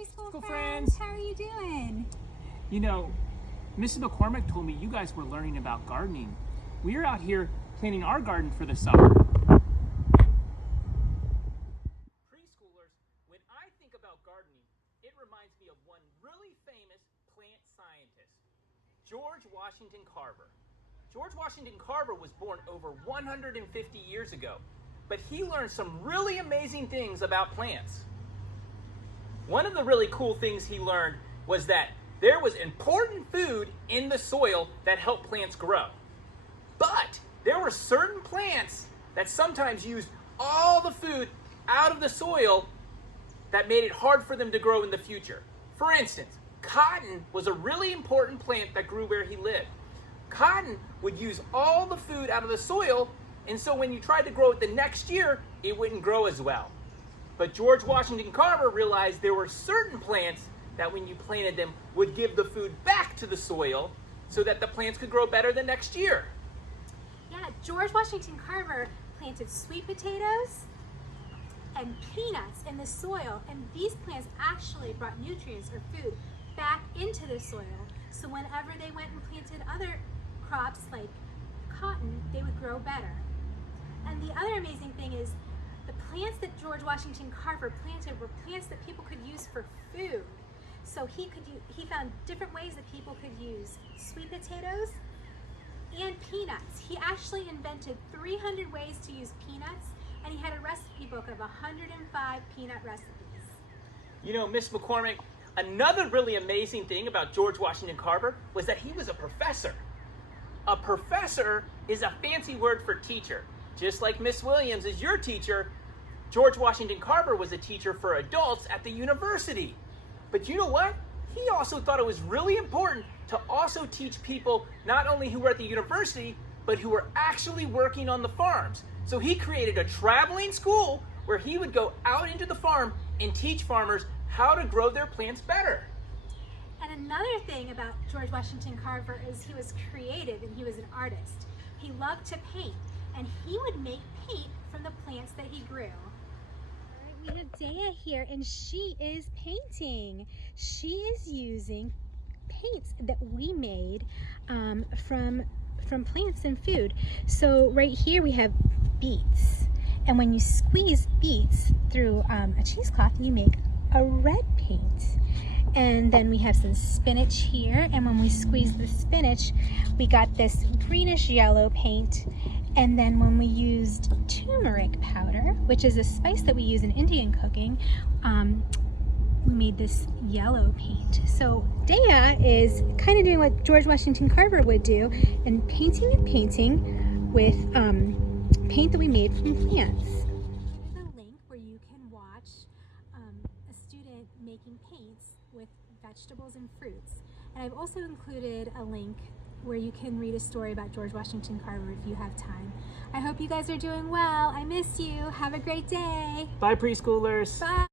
preschool friends. How are you doing? You know, Mrs. McCormick told me you guys were learning about gardening. We are out here planting our garden for the summer. Preschoolers, when I think about gardening, it reminds me of one really famous plant scientist, George Washington Carver. George Washington Carver was born over 150 years ago, but he learned some really amazing things about plants. One of the really cool things he learned was that there was important food in the soil that helped plants grow. But there were certain plants that sometimes used all the food out of the soil that made it hard for them to grow in the future. For instance, cotton was a really important plant that grew where he lived. Cotton would use all the food out of the soil, and so when you tried to grow it the next year, it wouldn't grow as well. But George Washington Carver realized there were certain plants that when you planted them would give the food back to the soil so that the plants could grow better the next year. Yeah, George Washington Carver planted sweet potatoes and peanuts in the soil, and these plants actually brought nutrients or food back into the soil. So whenever they went and planted other crops like cotton, they would grow better. And the other amazing thing is the plants that George Washington Carver planted were plants that people could use for food. So he found different ways that people could use sweet potatoes and peanuts. He actually invented 300 ways to use peanuts, and he had a recipe book of 105 peanut recipes. You know, Miss McCormick, another really amazing thing about George Washington Carver was that he was a professor. A professor is a fancy word for teacher. Just like Miss Williams is your teacher, George Washington Carver was a teacher for adults at the university. But you know what? He also thought it was really important to also teach people not only who were at the university, but who were actually working on the farms. So he created a traveling school where he would go out into the farm and teach farmers how to grow their plants better. And another thing about George Washington Carver is he was creative and he was an artist. He loved to paint, and he would make paint from the plants that he grew. We have Dea here, and she is painting. She is using paints that we made from plants and food. So right here we have beets, and when you squeeze beets through a cheesecloth, you make a red paint. And then we have some spinach here, and when we squeeze the spinach, we got this greenish yellow paint. And then when we used turmeric powder, which is a spice that we use in Indian cooking, we made this yellow paint. So Dea is kind of doing what George Washington Carver would do, and painting with paint that we made from plants. There's a link where you can watch a student making paints with vegetables and fruits. And I've also included a link where you can read a story about George Washington Carver if you have time. I hope you guys are doing well. I miss you. Have a great day. Bye, preschoolers. Bye.